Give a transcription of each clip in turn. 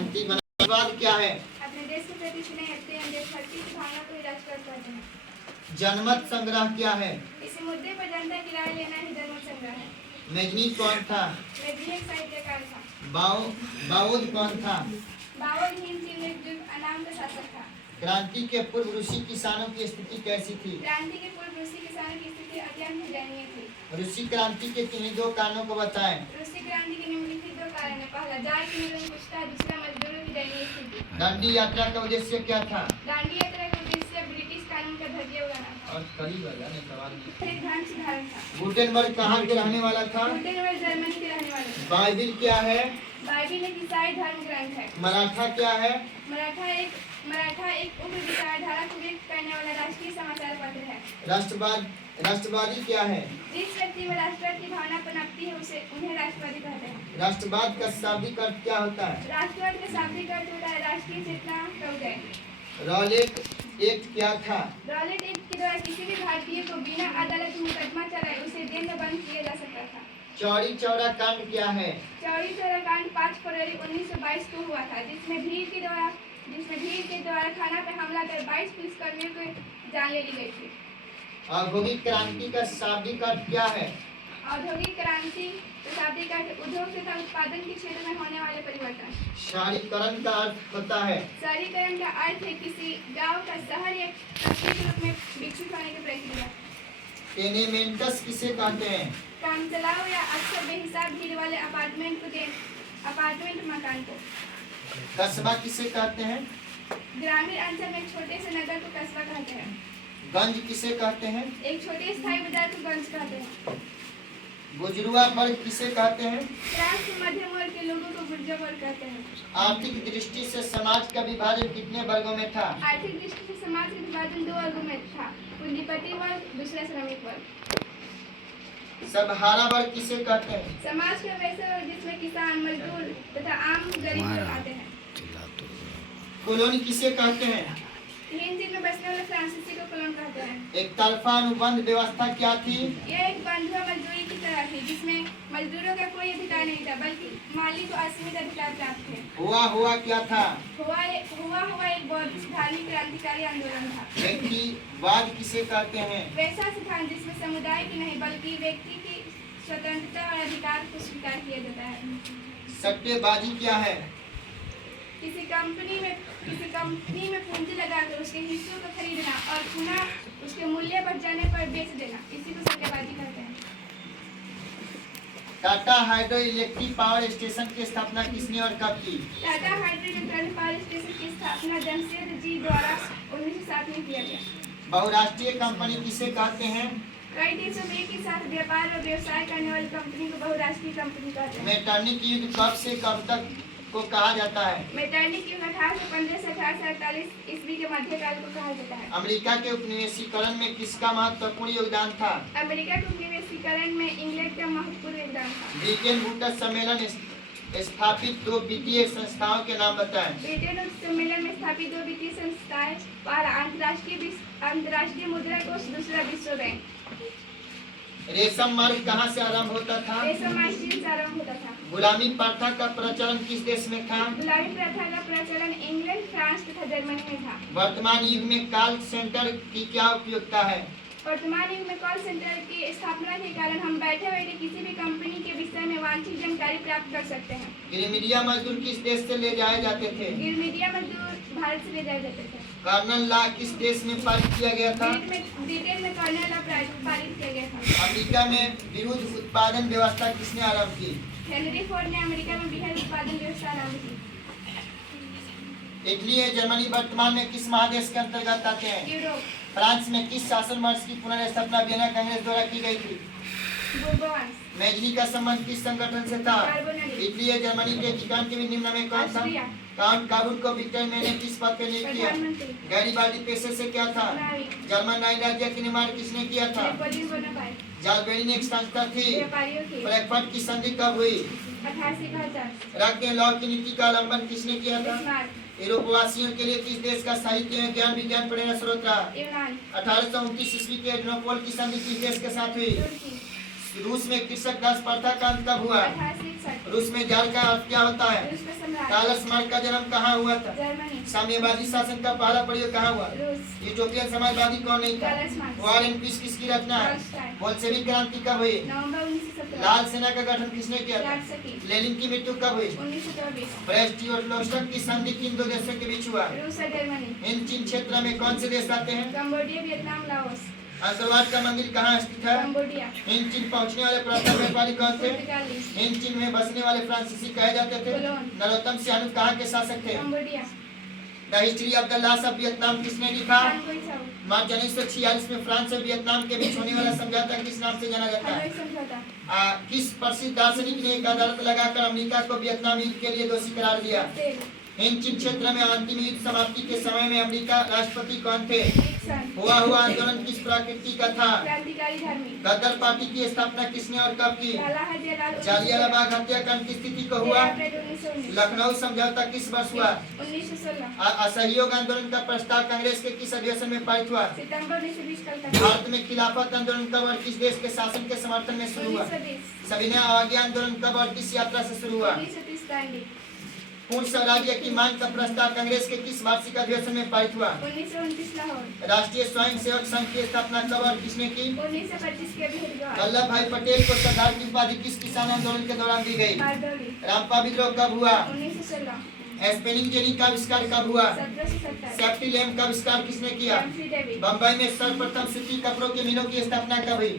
क्रांति राष्ट्रवाद क्या है? अपने देश के प्रति स्नेह, प्रेम, देशभक्ति की भावना को ही राष्ट्रवाद कहते हैं। जनमत संग्रह क्या है? इसी मुद्दे पर जनता की राय लेना ही जनमत संग्रह है। मेजनी कौन था? मेजनी एक साहित्यकार था। बाउद कौन था? बाबर हिंद चीन एक युग अनाम का शासक था। क्रांति के पूर्व रूसी किसानों की स्थिति कैसी थी? क्रांति के पूर्व रूसी किसानों की स्थिति अत्यंत दयनीय थी। रूसी क्रांति के किन्हीं दो कारणों को बताएं। रूसी क्रांति के निम्नलिखित दो कारण हैं। पहला, जाट की निरंकुशता, दूसरा मजदूरों की दयनीय स्थिति। दांडी यात्रा का उद्देश्य क्या था? दांडी यात्रा का उद्देश्य ब्रिटिश कानून का धज्जियां उड़ाना था। और करीब आ जाने सवाल नहीं। एक धर्म सुधारक था। गुटेनबर्ग कहाँ के रहने वाला था? गुटेनबर्ग जर्मनी के रहने वाले थे। बाइबिल क्या है? बाइबिल एक ईसाई धर्म ग्रंथ है। मराठा क्या है? मराठा एक उग्र विचारधारा को व्यक्त करने वाला राष्ट्रीय समाचार पत्र है। राष्ट्रवादी क्या है? जिस व्यक्ति में राष्ट्रवाद की भावना पनपती है उन्हें राष्ट्रवादी कहते हैं। राष्ट्रवाद का शाब्दिक अर्थ क्या होता है? राष्ट्रवाद का शाब्दिक अर्थ होता है राष्ट्रीय चेतना का उदय। रॉलेट एक्ट क्या था? रॉलेट एक्ट के द्वारा किसी भी भारतीय को बिना अदालत में मुकदमा चलाए उसे जेल में बंद किया जा सकता था। चौरी चौरा कांड क्या है? चौरी चौरा कांड 5 फरवरी 1922 को हुआ था, जिसमें भीड़ के द्वारा थाना पर हमला कर 22 पुलिसकर्मियों को जान ले ली गई थी। औद्योगिक क्रांति का शाब्दिक अर्थ क्या है? औद्योगिक क्रांति का शाब्दिक अर्थ उद्योग तथा उत्पादन के क्षेत्र में होने वाले परिवर्तन। शहरीकरण का अर्थ होता है? शहरीकरण का अर्थ है किसी गांव का शहर या कस्बे के रूप में विकसित होने की प्रक्रिया। टेनेमेंट्स किसे कहते हैं? कामचलाओ या अक्सर बेहिसाब भीड़ वाले अपार्टमेंट मकान को। कस्बा किसे कहते हैं? ग्रामीण अंचल में छोटे से नगर को कस्बा कहते हैं। गंज किसे कहते हैं? एक छोटे स्थायी बाजार को गंज कहते हैं। बुजुर्गा वर्ग किसे कहते हैं? क्लास के मध्यम वर्ग के लोगों को बुर्जुआ वर्ग कहते हैं। आर्थिक दृष्टि से समाज का विभाजन कितने वर्गों में था? आर्थिक दृष्टि से समाज का विभाजन 2 वर्गों में था, पूंजीपति वर्ग, दूसरा श्रमिक वर्ग। सबहारा वर्ग किसे कहते हैं? समाज का वैसे वर्ग जिसमें किसान, मजदूर तथा आम गरीब लोग आते हैं। कॉलोनी किसे कहते हैं? हिंद में बसने वाले फ्रांसीसी को कॉलोन कहते हैं। एक तरफा अनुबंध व्यवस्था क्या थी? यह एक बंधुआ मजदूरी की तरह थी, जिसमें मजदूरों का कोई अधिकार नहीं था, बल्कि मालिक को असीमित अधिकार प्राप्त थे। हुआ क्या था? हुआ एक बौद्धिक धार्मिक क्रांतिकारी आंदोलन था। व्यक्तिवाद किसे कहते हैं? वैसा सिद्धांत जिसमें समुदाय की नहीं बल्कि व्यक्ति की स्वतंत्रता और अधिकार को स्वीकार किया जाता है। सट्टेबाजी क्या है? किसी कंपनी में पूंजी लगाकर उसके हिस्सों को खरीदना और पुनः उसके मूल्य बढ़ जाने पर बेच देना, इसी को सट्टेबाजी कहते हैं। Tata hydro electric power station की स्थापना किसने और कब की? Tata hydro electric power station की स्थापना जमशेद जी द्वारा 1907 में किया गया। बहुराष्ट्रीय कंपनी किसे कहते हैं? कई देशों में एक ही साथ व्यापार और व्यवसाय करने वाली कंपनी को बहुराष्ट्रीय कंपनी कहते हैं। मेटरनिक युद्ध कब से कब तक को कहा जाता है? मेटरनिक युग 1815 से 1848 ईस्वी के मध्यकाल को कहा जाता है। अमेरिका के उपनिवेशीकरण में किसका महत्वपूर्ण योगदान था? अमेरिका के उपनिवेशीकरण में इंग्लैंड का महत्वपूर्ण योगदान था। ब्रिटेन वुड सम्मेलन स्थापित 2 वित्तीय संस्थाओं के नाम बताएं। ब्रिटेन वुड सम्मेलन में स्थापित 2 वित्तीय संस्थाएं, पहला अंतर्राष्ट्रीय मुद्रा कोष, दूसरा विश्व बैंक। रेशम मार्ग कहाँ से आरंभ होता था? रेशम मार्ग चीन से आरंभ होता था। गुलामी प्रथा का प्रचलन किस देश में था? गुलामी प्रथा का प्रचलन इंग्लैंड, फ्रांस तथा जर्मनी में था। वर्तमान युग में कॉल सेंटर की क्या उपयोगिता है? वर्तमान युग में कॉल सेंटर की स्थापना के कारण हम बैठे बैठे किसी भी कंपनी के विषय में वांछित जानकारी प्राप्त कर सकते हैं। गिरमिटिया मजदूर किस देश से ले जाए जाते थे? गिरमिटिया मजदूर भारत से ले जाए जाते थे। कर्नल लॉ किस देश में पारित किया गया था? ब्रिटेन में कर्नल लॉ पारित किया गया था। अमेरिका में विरुद्ध उत्पादन व्यवस्था किसने आरंभ की? हेनरी फोर्ड ने अमेरिका में वृहद उत्पादन व्यवस्था आरंभ की। इटली और जर्मनी वर्तमान में किस महादेश के अंतर्गत आते हैं? यूरोप। फ्रांस में किस शासन वर्ष की पुनर्स्थापना वियना कांग्रेस द्वारा की गई थी? बुर्बोन। मेजनी का संबंध किस संगठन से था? इटली और जर्मनी के अधिकार के निम्न में कौन था? काउंट काबुल को विक्टर मैंने किस पद पर नियुक्त किया? गैरीबाल्डी पेशे से क्या था? जर्मन नाई राज्य के निर्माण किसने किया था? जालबेरी एक संस्था थी। फ्रैंकफर्ट की संधि कब हुई? 1850। लॉ की नीति का अवलंबन किसने किया था? यूरोपवासियों के लिए किस देश का साहित्य है ज्ञान विज्ञान प्रेरणा स्रोत रहा? 1829 ईस्वी के एड्रियानोपोल की संधि किस देश के साथ हुई? रूस में कृषक दास प्रथा का अंत कब हुआ? 1961 रूस में जार का अर्थ क्या होता है? रूस का सम्राट कार्ल मार्क्स का जन्म कहाँ हुआ था? जर्मनी साम्यवादी शासन का पहला प्रयोग कहाँ हुआ? रूस यूटोपियन समाजवादी कौन नहीं था? Karl Marx war and peace किसकी रचना है? टॉल्स्टॉय बोल्शेविक क्रांति कब हुई? नवंबर 1917 लाल सेना का गठन किसने किया था? यार्डसकी लेनिन की मृत्यु कब हुई? 1924 ब्रेस्ट और लोस्टक की संधि किन दो देशों के बीच हुआ? रूस और जर्मनी इन चीन क्षेत्र में कौन से देश आते हैं? कंबोडिया वियतनाम लाओस अंतर्वाद का मंदिर कहाँ स्थित है? कंबोडिया इन चीन पहुंचने वाले प्रथम व्यापारी कौन थे? पुर्तगालीस इन चीन में बसने वाले फ्रांसीसी कहे जाते थे। कोलोन नरोत्तम सियानुक कहाँ के शासक थे? Cambodia the history of the loss of Vietnam किसने लिखा? हानोई साउ मार्च 1946 में फ्रांस और वियतनाम के बीच होने वाला समझौता किस नाम से जाना जाता है? हानोई समझौता किस प्रसिद्ध दार्शनिक ने एक अदालत लगाकर अमेरिका को वियतनाम युद्ध के लिए दोषी करार दिया? तेल इन चीन क्षेत्र में अंतिम युद्ध समाप्ति के समय में अमेरिका राष्ट्रपति कौन थे? निक्सन हुआ आंदोलन किस प्रकृति का था? क्रांतिकारी धार्मिक गदर पार्टी की स्थापना किसने और कब की? लाला हरदयाल जालियाला बाग हत्याकांड की स्थिति को हुआ? 13 अप्रैल 1919 लखनऊ समझौता किस वर्ष हुआ? 1916 असहयोग आंदोलन का प्रस्ताव कांग्रेस के किस अधिवेशन में पारित हुआ? सितंबर 1920 कलकत्ता भारत में खिलाफत आंदोलन कब और किस देश के शासन के समर्थन में शुरू हुआ? 1920 सविनय अवज्ञा आंदोलन कब और किस यात्रा से शुरू हुआ? 1930 दांडी पूर्ण स्वराज्य की मांग का प्रस्ताव कांग्रेस के किस वार्षिक अधिवेशन में पारित हुआ? 1929 लाहौर राष्ट्रीय स्वयं सेवक संघ की स्थापना कब और किसने की? 1925 के भी हरिद्वार वल्लभ भाई पटेल को सरदार की उपाधि किस किसान आंदोलन के दौरान दी गई? बारडोली रामपा विद्रोह कब हुआ? 1916 स्पिनिंग जेनी का आविष्कार कब हुआ? 1770 सेफ्टी लैम्प का आविष्कार किसने किया? एम्फ्री डेविड बम्बई में सर्वप्रथम सूती कपड़ों के मिलों की स्थापना कब हुई?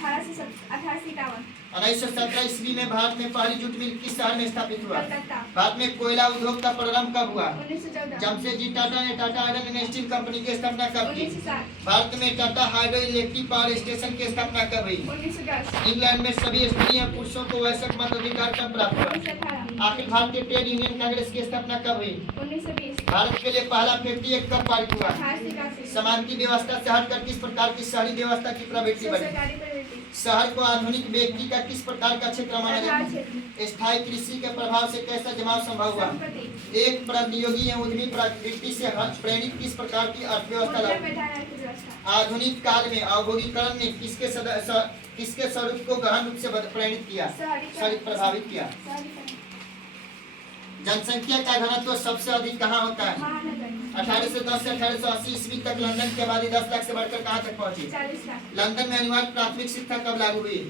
1851 1917 ईस्वी में भारत में पहली जूट मिल किस शहर में स्थापित हुआ? कलकत्ता भारत में कोयला उद्योग का प्रारंभ कब हुआ? 1914 जमशेदजी टाटा ने Tata iron and steel company की स्थापना कब की? 1907 भारत में Tata hydro electric power station की स्थापना कब हुई? 1910 इंग्लैंड में सभी स्त्रियों पुरुषों को वैश्विक मताधिकार कब प्राप्त हुआ? 1918 अखिल भारतीय ट्रेड यूनियन कांग्रेस की स्थापना कब हुई? 1920 भारत के लिए पहला 50 एक्ट कब पारित हुआ? 1881 समानती व्यवस्था से हटकर किस प्रकार की शहरी व्यवस्था की प्रवृत्ति बढ़ी? सरकारी प्रवृत्ति शहर को आधुनिक व्यक्ति का किस प्रकार का क्षेत्र माना आधार जाता क्षेत्र है? स्थायी कृषि के प्रभाव से कैसा जमाव संभव हुआ? संपत्ति एक प्रतियोगी एवं उद्यमी प्रवृत्ति से प्रेरित किस प्रकार की अर्थव्यवस्था मुद्रा लागू? प्रधान अर्थव्यवस्था आधुनिक काल में औद्योगिकरण ने किसके स्वरूप को गहन रूप से प्रेरित किया? शहरीकरण प्रभावित किया? शहरीकरण जनसंख्या का घनत्व सबसे अधिक कहाँ होता है? महानगर 1810 से 1880 ईस्वी तक लंदन की आबादी 10 लाख से बढ़कर कहाँ तक पहुंची? 40 लाख लंदन में अनिवार्य प्राथमिक शिक्षा कब लागू हुई?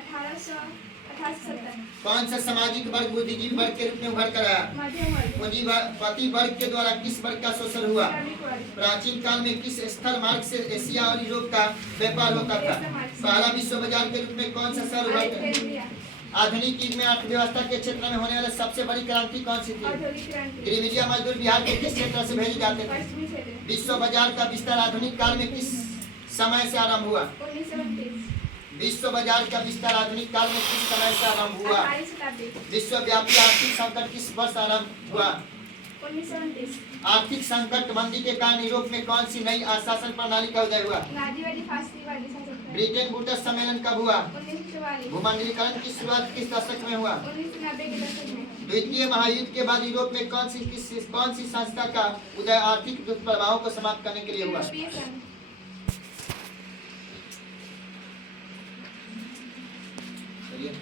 1870 कौन सा सामाजिक वर्ग बुद्धिजीवी वर्ग के रूप में उभर कर आया? मध्यम वर्ग पूंजीपति वर्ग के द्वारा किस वर्ग का शोषण हुआ? श्रमिक वर्ग प्राचीन काल में किस स्थल मार्ग से एशिया और यूरोप का व्यापार होता था? पहला विश्व बाजार के रूप में कौन सा शहर उभर कर? अलेक्जेंड्रिया आधुनिक युग में अर्थव्यवस्था के क्षेत्र में होने वाले सबसे बड़ी क्रांति कौन सी थी? औद्योगिक क्रांति गृहविद्या मजदूर बिहार के किस क्षेत्र से भेजे जाते थे? पश्चिमी क्षेत्र विश्व बाजार का विस्तार आधुनिक काल में किस समय से आरंभ हुआ? 1929 विश्व बाजार का विस्तार आधुनिक काल में किस समय से आरंभ हुआ? 18वीं शताब्दी विश्वव्यापी आर्थिक संकट किस वर्ष आरंभ हुआ? 1929 आर्थिक संकट मंदी के कारण यूरोप में कौन सी नई शासन प्रणाली का उदय हुआ? नाजीवादी फासिस्टवादी शासन ब्रिटेन बूटस सम्मेलन कब हुआ? 1944 भूमंडलीकरण की शुरुआत किस दशक में हुआ? 1990 के दशक में द्वितीय महायुद्ध के बाद यूरोप में कौन सी संस्था का उदय आर्थिक दुष्प्रभावों को समाप्त करने के लिए हुआ? यूरोपीय संघ चलिए।